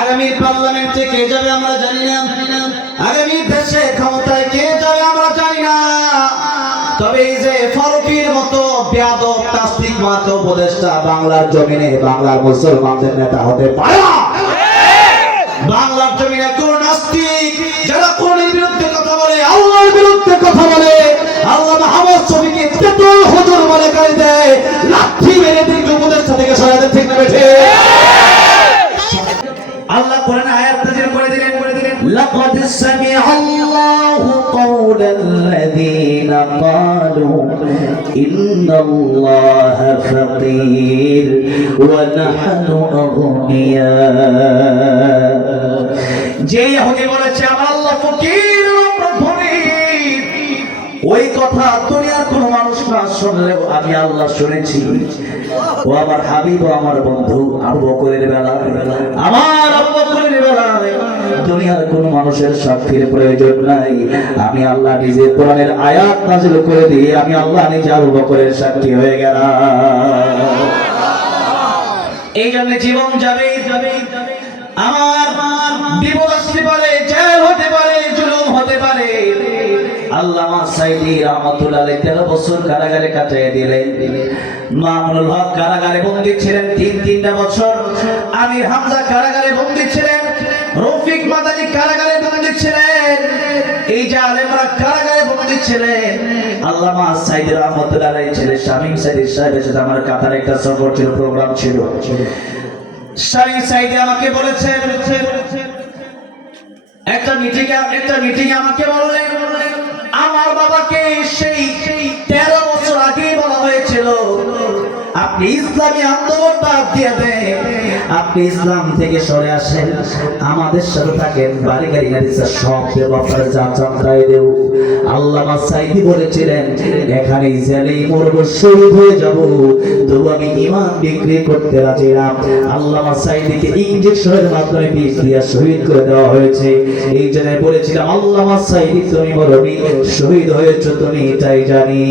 আগামী পার্লামেন্টে কে যাবে আমরা জানি না, আগামী দেশে ক্ষমতায় কে যাবে আমরা জানি না। তবে এই যে ফারুকীর মতো বেয়াদব নাস্তিক মাত্র উপদেষ্টা বাংলার জমিনে বাংলার মুসলমানদের নেতা হতে পারে না। বাংলার জমিনে কোন নাস্তিক যারা কোরআনের বিরুদ্ধে কথা বলে, আল্লাহর বিরুদ্ধে কথা বলে, আল্লাহ মুহাম্মদ শফিকে তেতুল হুজুর বলে গালি দেয়, লাঠি মেরে দীর্ঘ উপদেষ্টা থেকে সরাতে ঠিক না বেঠে। আল্লাহ কোরআনে আয়াত নাযিল করে দিলেন, লাকাদ সামিআল্লাহু কাওলাল্লাযীনা ক্বালু ইন্নাল্লাহা ফাকীর ওয়া নাহনু আগনিয়া। যে ইহুদি বলেছে আমার আল্লাহ ফকির আমরা ধনী, ওই কথা দুনিয়ার কোন মানুষ না শুনলেও আমি আল্লাহ শুনেছি। ও আমার হাবিব ও আমার বন্ধু আবু বকরের বেলায়, আমার আবু বকরের বেলায় দুনিয়ার কোন মানুষের সাক্ষীর প্রয়োজন নাই। আমি আল্লাহ নিজে কোরআনের আয়াত নাযিল করে দিয়ে আমি আল্লাহ নিজে আবু বকরের সাক্ষী হয়ে গেলাম। এই জন্য জীবন যাবে, আমার বিপদ আসতে পারে, জেল হতে পারে, জুলুম হতে পারে। আল্লামা সাইদি রাহমাতুল্লাহ আলাইহি 13 বছর কারাগারে কাটিয়ে দিলেন। মামুনুল হক কারাগারে বন্দী ছিলেন 3টা বছর, আমির হামজা কারাগারে বন্দী ছিলেন, রফিক মাদানী কারাগারে বন্দী ছিলেন, এই যে আলেমরা কারাগারে বন্দী ছিলেন। আল্লামা সাইদি রাহমাতুল্লাহ আলাইহি ছেলে শামীম সাইদি সাহেবের সাথে আমার কাতার একটা সফর ছিল, প্রোগ্রাম ছিল। শামীম সাইদি আমাকে বলেছেন, একটা মিটিং আমাকে বললেন আমার বাবাকে সেই 13 বছর আগে বলা হয়েছিল আপনি ইসলামী আন্দোলন বাদ দিয়ে দেন, আপনি ইসলাম থেকে সরে আসেন, আমাদের সাথে থাকেন, বাড়ি গাড়ি গাড়িতে সব ব্যাপারে যা চাঁদাই দেব। আল্লামা সাইদি বলেছিলেন এখানে জেলেই মরব, শহীদ হয়ে যাব, তবু আমি ঈমান বিক্রি করতে রাজি না। আল্লামা সাইদিকে ইনজেকশনের মাধ্যমে বিষ দিয়ে শহীদ করে দেওয়া হয়েছে। এই জন্য বলেছিলাম আল্লামা সাইদি তুমি মরবি, শহীদ হয়েছো তুমি এটাই জানি।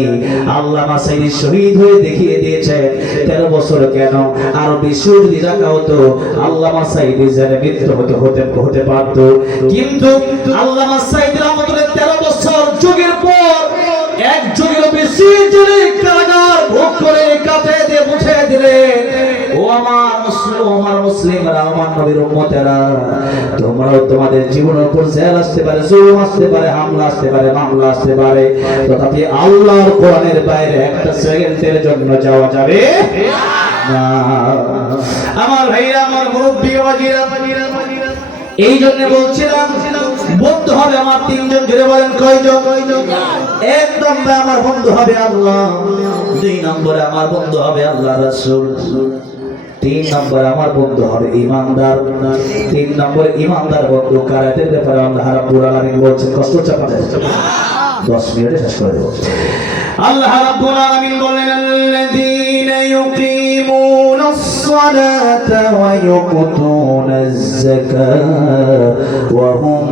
আল্লামা সাইদি শহীদ হয়ে দেখিয়ে দিয়েছে 13 বছর কেন আরো বেশি যদি রাখা হতো আল্লামা সাইদি জানে মৃত্যু হতে পারত। কিন্তু আল্লামা সাইদি রহমতুল্লাহ 13 বছর যুগের পর এক যুগের বেশি জেলে কারাগার ভোগ করে কাটিয়ে দিয়ে মুছে দিলেন। ও আমার মুসলিমরা, আমার নবীর উম্মতেরা, তোমরাও তোমাদের জীবনের উপর জেল আসতে পারে, জুলুম আসতে পারে, হামলা আসতে পারে, মামলা আসতে পারে, তথাপি আল্লাহর কোরআনের বাইরে একটা সেকেন্ডের জন্য যাওয়া যাবে না। আমার ভাইরা, আমার মুরব্বি ওয়াজিরা, এই জন্য বলছিলাম বন্ধু হবে আমার 3 জন, ধরে বলেন কয়জন? 1 নম্বরে আমার বন্ধু হবে আল্লাহ, 2 নম্বরে আমার বন্ধু হবে আল্লাহ রাসূল, 3 নম্বরে আমার বন্ধু হবে ঈমানদার। 3 নম্বরে ঈমানদার বন্ধু কারাতের ব্যাপারে আল্লাহ রাব্বুল আলামিন বলছেন, কষ্ট চাপাতে 10 মিনিটে শেষ করে দেব। আল্লাহ রাব্বুল আলামিন বলেন আল্লাযীনা ইউকিমুনাস সালাতা ওয়া ইউতুনাজ যাকাতা ওয়া হুম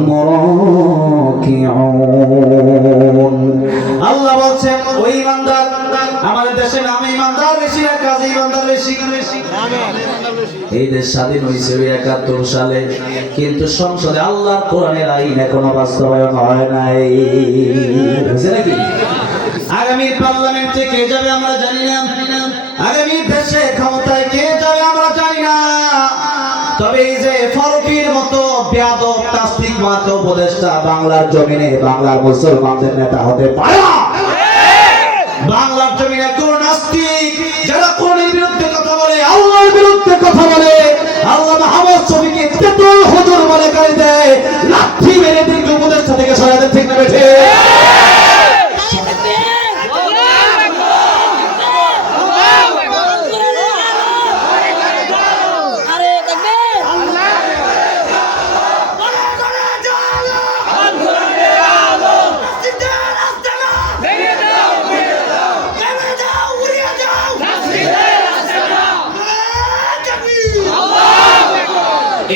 রাকিউন। আল্লাহ বলেন ওই ঈমানদার, আমাদের দেশে নামে ঈমানদার বেশি না কাজে ঈমানদার বেশি? এই দেশ স্বাধীন হয়েছে 71 সালে, কিন্তু সংসদে আল্লাহর কোরআনের আইন এখনো বাস্তবায়ন হয় নাই, বুঝছে নাকি? আগামী পার্লামেন্টে কে যাবে আমরা জানি না, আগামী দেশে ক্ষমতায় কে যাবে আমরা জানি না। তবে এই যে ফারুকীর মতো বেয়াদব নাস্তিক মাত্র উপদেষ্টা বাংলার জমিনে বাংলার মুসলমানদের নেতা হতে পারে না। বাংলার জমিনে কোন নাস্তিক যারা কোরআনের বিরুদ্ধে কথা বলে, আল্লাহর বিরুদ্ধে কথা বলে, আল্লাহ মুহাম্মদ শফিকে তেতুল হুজুর বলে গালি দেয়, লাঠি মেরে দীর্ঘ উপদেষ্টা থেকে সরাতে ঠিক না বেঠে।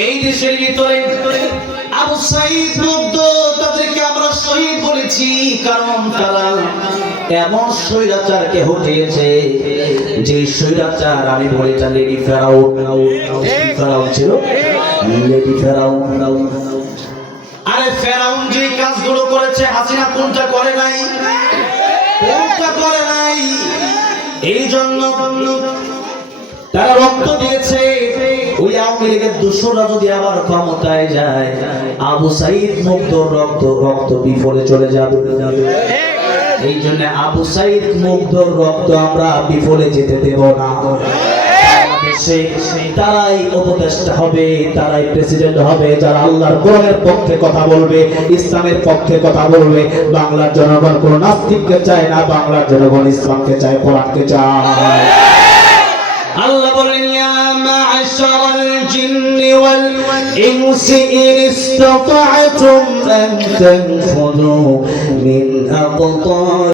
এই দেশের ভিতরে আবু সাঈদ মুগ্ধ তাদেরকে আমরা শহীদ বলেছি, কারণ তারা এমন স্বৈরাচারকে হটিয়েছে যে স্বৈরাচার আমি বলি লেডি ফেরাউন ছিল, লেডি ফেরাউন। আরে ফেরাউন যে কাজগুলো করেছে হাসিনা কোনটা করে নাই? কোনটা করে নাই? এই জন্য তারা রক্ত দিয়েছে। ওই আওয়ামী লীগের দোসররা যদি আবার ক্ষমতায় যায়, আবু সাইদ মুগ্ধর রক্ত বিফলে চলে যাবে। এই জন্য আবু সাইদ মুগ্ধর রক্ত আমরা বিফলে যেতে দেব না। তারাই উপদেষ্টা হবে, তারাই প্রেসিডেন্ট হবে যারা আল্লাহর কোরআনের পক্ষে কথা বলবে, ইসলামের পক্ষে কথা বলবে। বাংলার জনগণ কোন নাস্তিককে চায় না, বাংলার জনগণ ইসলামকে চায়, কোরআনকে চায়। আল্লাহ বলেন, ইয়া মা'শারাল জিন্নি ওয়াল ইনসি ইন ইসতাতা'তুম আন তানফুযু মিন আকতার